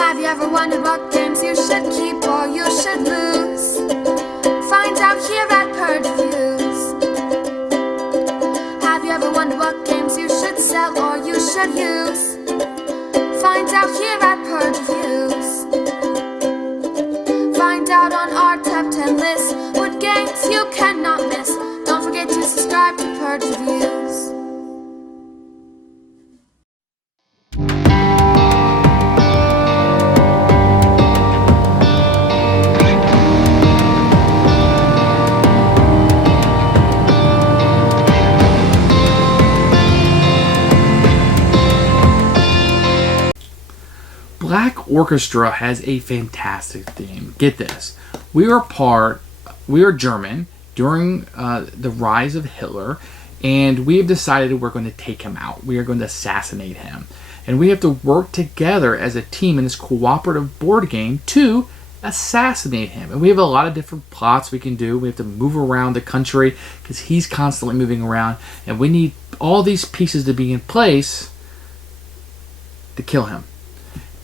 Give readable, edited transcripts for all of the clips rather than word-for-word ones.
Have you ever wondered what games you should keep or you should lose? Find out here at Purge Reviews. Have you ever wondered what games you should sell or you should use? Find out here at Purge Reviews. Find out on our top 10 list what games you cannot miss. Don't forget to subscribe to Purge Reviews. Black Orchestra has a fantastic theme. Get this. We are German during the rise of Hitler, and we have decided we're going to take him out. We are going to assassinate him. And we have to work together as a team in this cooperative board game to assassinate him. And we have a lot of different plots we can do. We have to move around the country because he's constantly moving around, and we need all these pieces to be in place to kill him.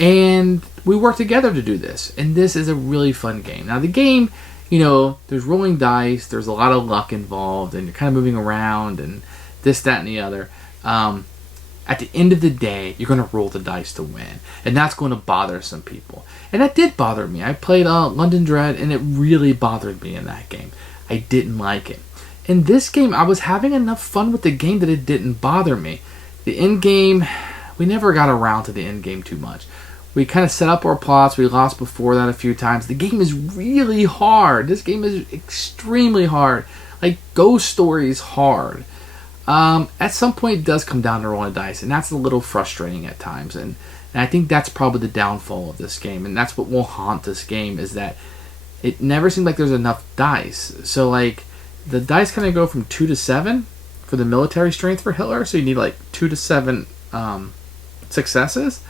And we work together to do this. And this is a really fun game. Now the game, there's rolling dice, there's a lot of luck involved, and you're kind of moving around and this, that, and the other. At the end of the day, you're going to roll the dice to win. And that's going to bother some people. And that did bother me. I played London Dread, and it really bothered me in that game. I didn't like it. In this game, I was having enough fun with the game that it didn't bother me. The end game, we never got around to the end game too much. We kind of set up our plots. We lost before that a few times. The game is really hard. This game is extremely hard. Like, Ghost Story is hard. At some point, it does come down to rolling dice, and that's a little frustrating at times. And I think that's probably the downfall of this game, and that's what will haunt this game, is that it never seems like there's enough dice. So, like, the dice kind of go from 2 to 7 for the military strength for Hitler, so you need, like, 2 to 7 successes.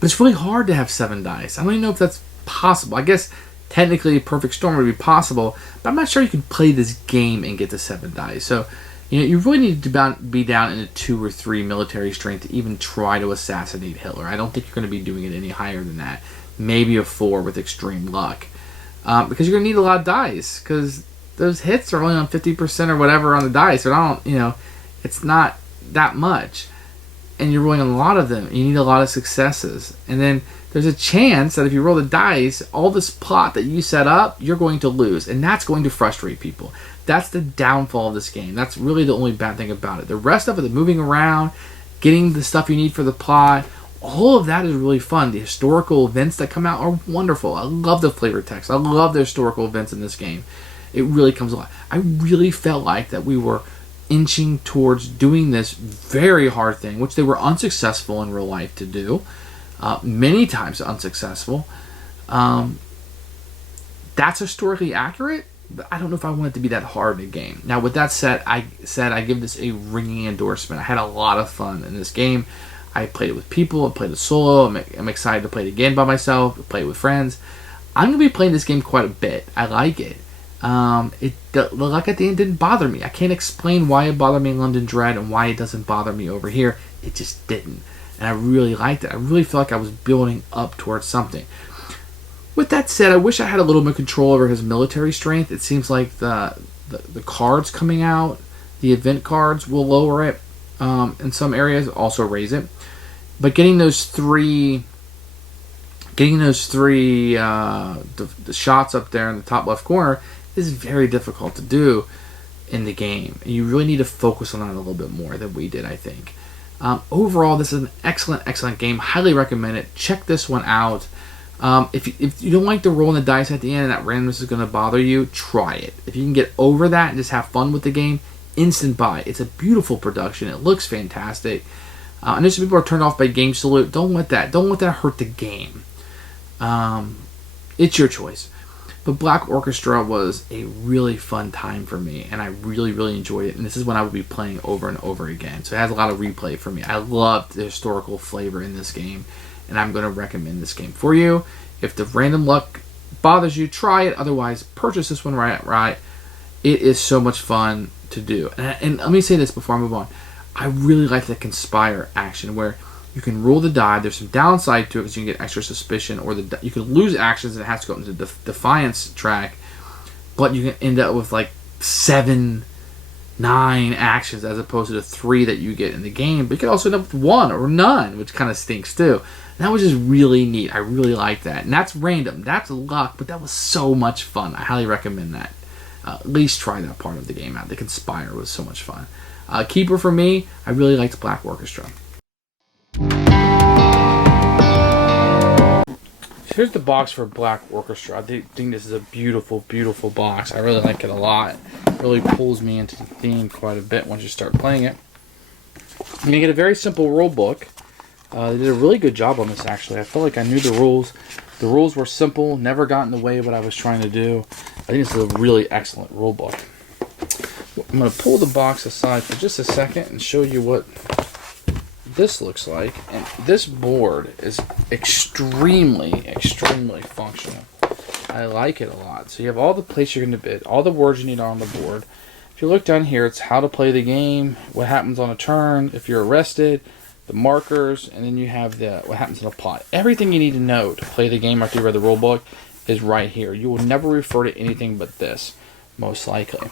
But it's really hard to have 7 dice. I don't even know if that's possible. I guess technically a perfect storm would be possible, but I'm not sure you can play this game and get to 7 dice. So, you really need to be down in a 2 or 3 military strength to even try to assassinate Hitler. I don't think you're going to be doing it any higher than that. Maybe a 4 with extreme luck. Because you're going to need a lot of dice, because those hits are only on 50% or whatever on the dice. So it's not that much. And you're rolling a lot of them. You need a lot of successes. And then there's a chance that if you roll the dice, all this plot that you set up, you're going to lose. And that's going to frustrate people. That's the downfall of this game. That's really the only bad thing about it. The rest of it, the moving around, getting the stuff you need for the plot, all of that is really fun. The historical events that come out are wonderful. I love the flavor text. I love the historical events in this game. It really comes alive. I really felt like that we were inching towards doing this very hard thing, which they were unsuccessful in real life to do, many times unsuccessful. That's historically accurate, but I don't know if I want it to be that hard in a game. Now, with that said, I give this a ringing endorsement. I had a lot of fun in this game. I played it with people. I played it solo. I'm excited to play it again by myself, play it with friends. I'm going to be playing this game quite a bit. I like it. The luck at the end didn't bother me. I can't explain why it bothered me in London Dread and why it doesn't bother me over here. It just didn't. And I really liked it. I really felt like I was building up towards something. With that said, I wish I had a little more control over his military strength. It seems like the cards coming out, the event cards, will lower it in some areas, also raise it. But getting those three the shots up there in the top left corner is very difficult to do in the game. You really need to focus on that a little bit more than we did, I think. Overall, this is an excellent game. Highly recommend it. Check this one out. If you don't like the roll in the dice at the end and that randomness is going to bother you, try it. If you can get over that and just have fun with the game, instant buy. It's a beautiful production. It looks fantastic. I know some people are turned off by Game Salute. Don't let that hurt the game. It's your choice. But Black Orchestra was a really fun time for me, and I really, really enjoyed it. And this is one I would be playing over and over again. So it has a lot of replay for me. I loved the historical flavor in this game, and I'm going to recommend this game for you. If the random luck bothers you, try it. Otherwise, purchase this one right. It is so much fun to do. And let me say this before I move on. I really like the Conspire action, where You can roll the die. There's some downside to it because you can get extra suspicion, or you can lose actions and it has to go into the defiance track. But you can end up with like 7, 9 actions as opposed to the 3 that you get in the game. But you can also end up with 1 or none, which kind of stinks too. And that was just really neat. I really like that. And that's random. That's luck, but that was so much fun. I highly recommend that. At least try that part of the game out. The Conspire was so much fun. Keeper for me, I really liked Black Orchestra. Here's the box for Black Orchestra. I think this is a beautiful, beautiful box. I really like it a lot. It really pulls me into the theme quite a bit once you start playing it. You're going to get a very simple rule book. They did a really good job on this, actually. I felt like I knew the rules. The rules were simple, never got in the way of what I was trying to do. I think this is a really excellent rule book. I'm going to pull the box aside for just a second and show you what this looks like. And this board is extremely, extremely functional. I like it a lot. So you have all the places you're going to bid, all the words you need on the board. If you look down here, it's how to play the game, what happens on a turn, if you're arrested, the markers, and then you have the what happens in a plot. Everything you need to know to play the game after you read the rule book is right here. You will never refer to anything but this, most likely.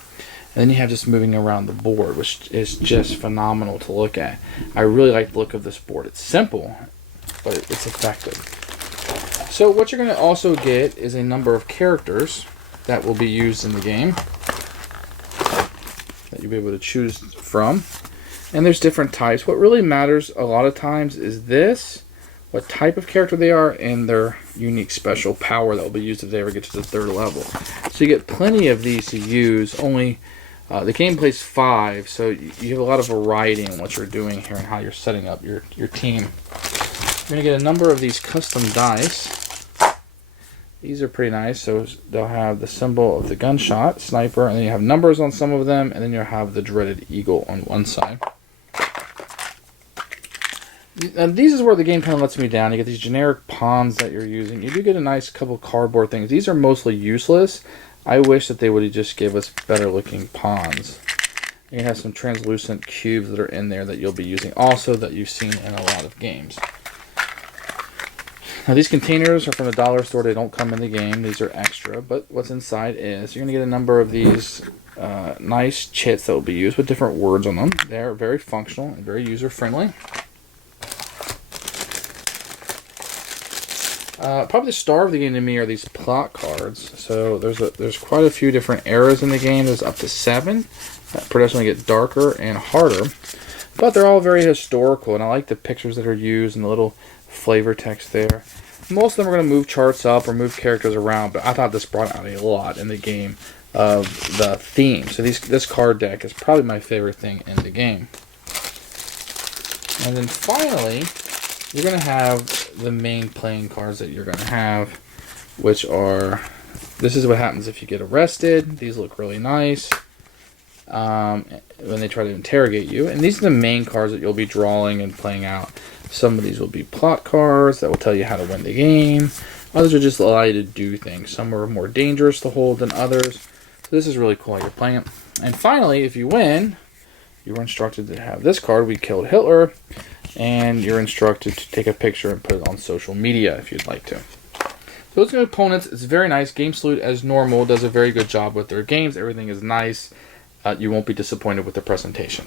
And then you have just moving around the board, which is just phenomenal to look at. I really like the look of this board. It's simple, but it's effective. So what you're going to also get is a number of characters that will be used in the game that you'll be able to choose from. And there's different types. What really matters a lot of times is this, what type of character they are, and their unique special power that will be used if they ever get to the 3rd level. So you get plenty of these to use. Only the game plays 5, so you have a lot of variety in what you're doing here and how you're setting up your team. You're going to get a number of these custom dice. These are pretty nice. So they'll have the symbol of the gunshot, sniper, and then you have numbers on some of them, and then you'll have the dreaded eagle on one side. And these is where the game kind of lets me down. You get these generic pawns that you're using. You do get a nice couple cardboard things. These are mostly useless. I wish that they would just give us better looking pawns. You have some translucent cubes that are in there that you'll be using also that you've seen in a lot of games. Now these containers are from the dollar store. They don't come in the game. These are extra, but what's inside is you're going to get a number of these nice chits that will be used with different words on them. They're very functional and very user friendly. Probably the star of the game to me are these plot cards. So there's quite a few different eras in the game. There's up to 7. That progressively get darker and harder. But they're all very historical, and I like the pictures that are used and the little flavor text there. Most of them are going to move charts up or move characters around, but I thought this brought out a lot in the game of the theme. So this card deck is probably my favorite thing in the game. And then finally, you're going to have the main playing cards that you're going to have, which are, this is what happens if you get arrested. These look really nice when they try to interrogate you. And these are the main cards that you'll be drawing and playing out. Some of these will be plot cards that will tell you how to win the game. Others will just allow you to do things. Some are more dangerous to hold than others. So this is really cool how you're playing it. And finally, if you win, you were instructed to have this card, We Killed Hitler. And you're instructed to take a picture and put it on social media if you'd like to. So those components, it's very nice. Game Salute, as normal, does a very good job with their games. Everything is nice. You won't be disappointed with the presentation.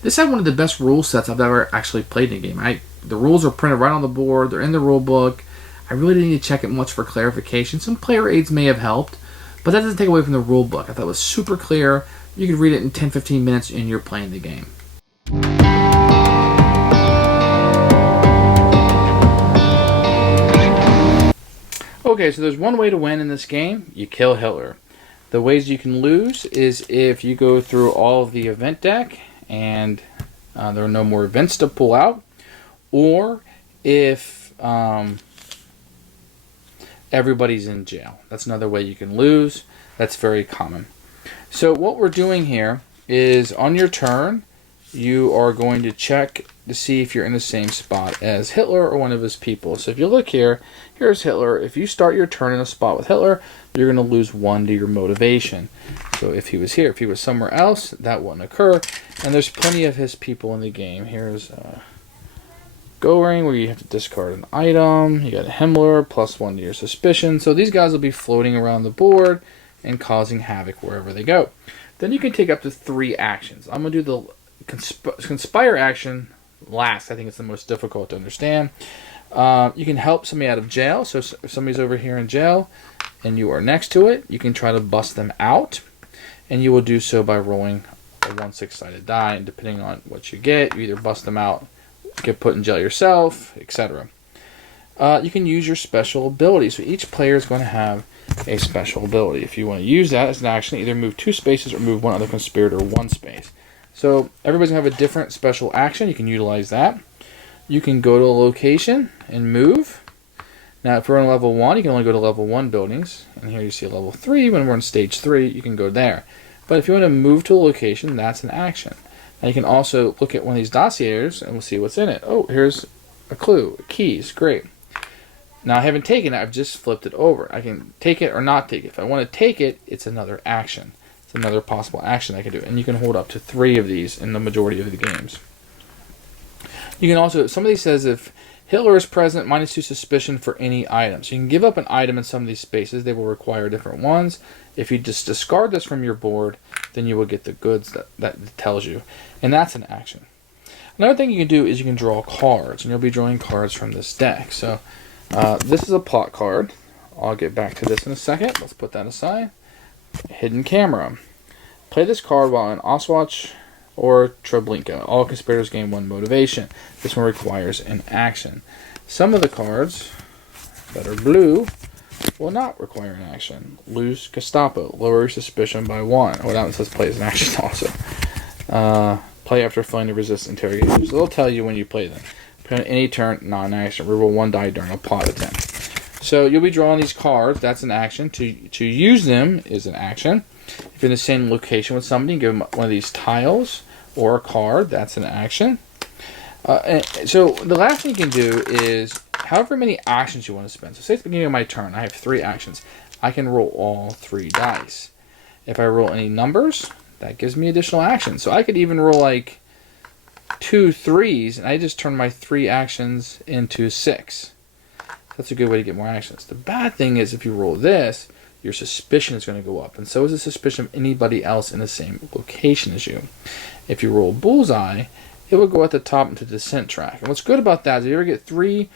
This had one of the best rule sets I've ever actually played in a game. The rules are printed right on the board. They're in the rule book. I really didn't need to check it much for clarification. Some player aids may have helped, but that doesn't take away from the rule book. I thought it was super clear. You could read it in 10-15 minutes and you're playing the game. Okay, so there's one way to win in this game. You kill Hitler. The ways you can lose is if you go through all of the event deck and there are no more events to pull out, or if everybody's in jail. That's another way you can lose. That's very common. So what we're doing here is on your turn, you are going to check to see if you're in the same spot as Hitler or one of his people. So if you look here, here's Hitler. If you start your turn in a spot with Hitler, you're going to lose 1 to your motivation. So if he was here, if he was somewhere else, that wouldn't occur. And there's plenty of his people in the game. Here's Goring, where you have to discard an item. You got Himmler, +1 to your suspicion. So these guys will be floating around the board and causing havoc wherever they go. Then you can take up to 3 actions. I'm going to do the conspire action last. I think it's the most difficult to understand. You can help somebody out of jail. So if somebody's over here in jail and you are next to it, you can try to bust them out. And you will do so by rolling a 1/6 sided die. And depending on what you get, you either bust them out, get put in jail yourself, etc. You can use your special ability. So each player is going to have a special ability. If you want to use that as an action, either move 2 spaces or move one other conspirator 1 space. So everybody's going to have a different special action. You can utilize that. You can go to a location and move. Now if we're on level 1, you can only go to level 1 buildings. And here you see level 3. When we're on stage 3, you can go there. But if you want to move to a location, that's an action. Now you can also look at one of these dossiers and we'll see what's in it. Oh, here's a clue. Keys. Great. Now I haven't taken it, I've just flipped it over. I can take it or not take it. If I want to take it, it's another action. It's another possible action I can do. And you can hold up to 3 of these in the majority of the games. You can also, somebody says if Hitler is present, -2 suspicion for any item. So you can give up an item in some of these spaces. They will require different ones. If you just discard this from your board, then you will get the goods that tells you. And that's an action. Another thing you can do is you can draw cards. And you'll be drawing cards from this deck. So this is a plot card. I'll get back to this in a second. Let's put that aside. Hidden camera. Play this card while in Oswatch or Treblinka. All conspirators gain 1 motivation. This one requires an action. Some of the cards that are blue will not require an action. Lose Gestapo. Lower your suspicion by 1. Oh, that one says play as an action also. Play after failing to resist interrogation. So they'll tell you when you play them. Play on any turn, not an action. Reroll 1 die during a plot attempt. So you'll be drawing these cards. That's an action. To use them is an action. If you're in the same location with somebody, give them one of these tiles or a card. That's an action. So the last thing you can do is however many actions you want to spend. So say at the beginning of my turn, I have 3 actions. I can roll all 3 dice. If I roll any numbers, that gives me additional actions. So I could even roll like 2 3s, and I just turn my 3 actions into 6. That's a good way to get more actions. The bad thing is if you roll this, your suspicion is going to go up, and so is the suspicion of anybody else in the same location as you. If you roll bullseye, it will go at the top into the descent track. And what's good about that is if you ever get 3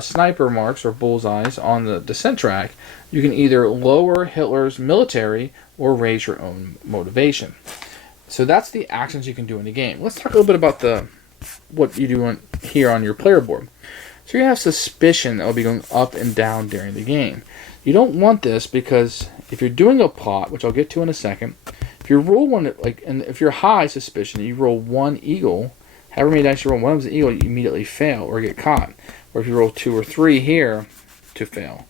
sniper marks or bullseyes on the descent track, you can either lower Hitler's military or raise your own motivation. So that's the actions you can do in the game. Let's talk a little bit about what you do here on your player board. So you're going to have suspicion that will be going up and down during the game. You don't want this because if you're doing a plot, which I'll get to in a second, if you roll one, and if you're high suspicion, you roll 1 eagle, however many dice you roll, one of them's an eagle, you immediately fail or get caught. Or if you roll 2 or 3 here, to fail.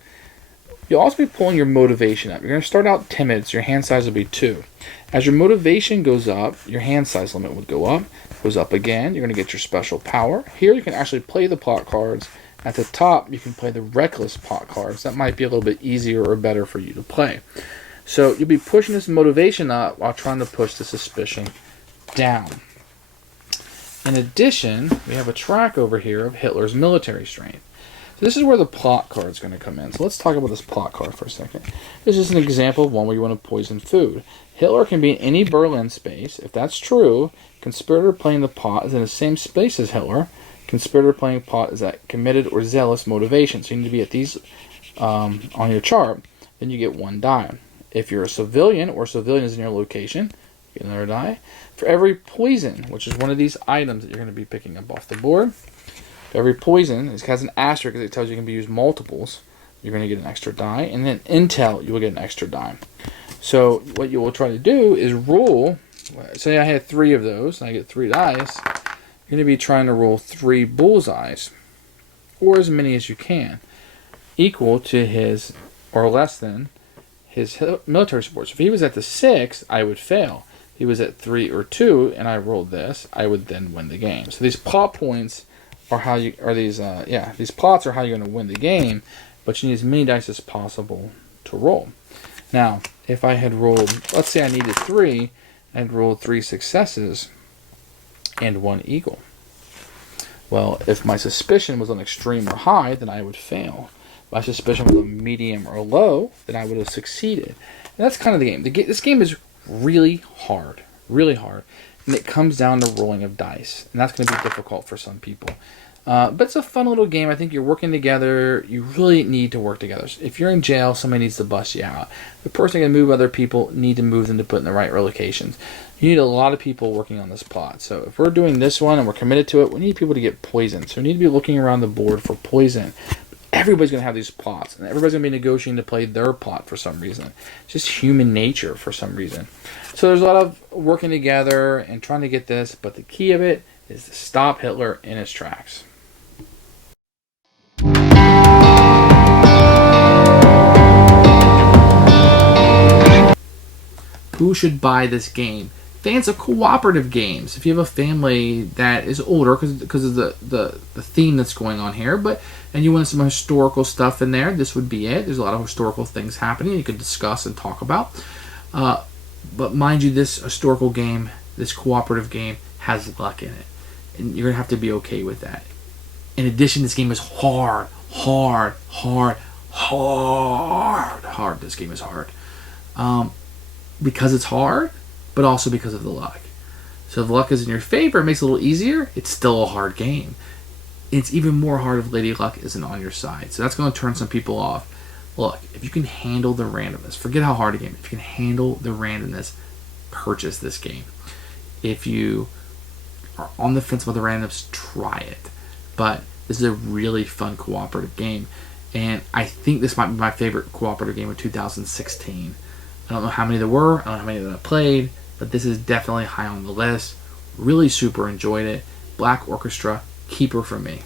You'll also be pulling your motivation up. You're going to start out timid, so your hand size will be 2. As your motivation goes up, your hand size limit would go up. Goes up again, you're going to get your special power. Here you can actually play the plot cards. At the top, you can play the reckless plot cards. That might be a little bit easier or better for you to play. So you'll be pushing this motivation up while trying to push the suspicion down. In addition, we have a track over here of Hitler's military strength. So this is where the plot card is going to come in. So let's talk about this plot card for a second. This is an example of one where you want to poison food. Hitler can be in any Berlin space. If that's true, conspirator playing the plot is in the same space as Hitler. Conspirator playing plot is at committed or zealous motivation. So you need to be at these on your chart. Then you get 1 die. If you're a civilian or civilian is in your location, you get another die. For every poison, which is one of these items that you're going to be picking up off the board, for every poison, it has an asterisk because it tells you it can be used multiples, you're going to get an extra die. And then intel, you will get an extra die. So what you will try to do is roll. Say I had 3 of those, and I get 3 dice. You're going to be trying to roll 3 bullseyes, or as many as you can, equal to his, or less than, his military support. So if he was at the 6, I would fail. he was at 3 or 2, and I rolled this, I would then win the game. So these plot points are how you these plots are how you're going to win the game, but you need as many dice as possible to roll. Now, if I had rolled, let's say I needed 3, and rolled 3 successes and 1 eagle. Well, if my suspicion was on extreme or high, then I would fail. If my suspicion was on medium or low, then I would have succeeded. And that's kind of the game. This game is really hard, and it comes down to rolling of dice, and that's going to be difficult for some people. But it's a fun little game. I think you're working together. You really need to work together. If you're in jail, somebody needs to bust you out. The person that can move other people need to move them to put in the right locations. You need a lot of people working on this plot. So if we're doing this one and we're committed to it, we need people to get poisoned. So we need to be looking around the board for poison. Everybody's going to have these plots, and everybody's going to be negotiating to play their plot for some reason. It's just human nature for some reason. So there's a lot of working together and trying to get this, but the key of it is to stop Hitler in his tracks. Who should buy this game? Fans of cooperative games. If you have a family that is older, because of the theme that's going on here, and you want some historical stuff in there, this would be it. There's a lot of historical things happening you could discuss and talk about. But mind you, this historical game, this cooperative game, has luck in it, and you're gonna have to be okay with that. In addition, this game is hard. This game is hard. Because it's hard, but also because of the luck. So if the luck is in your favor, it makes it a little easier. It's still a hard game. It's even more hard if Lady Luck isn't on your side. So that's going to turn some people off. Look, if you can handle the randomness, forget how hard a game. If you can handle the randomness, purchase this game. If you are on the fence about the randomness, try it. But this is a really fun cooperative game. And I think this might be my favorite cooperative game of 2016. I don't know how many there were. I don't know how many that I played. But this is definitely high on the list. Really super enjoyed it. Black Orchestra, keeper for me.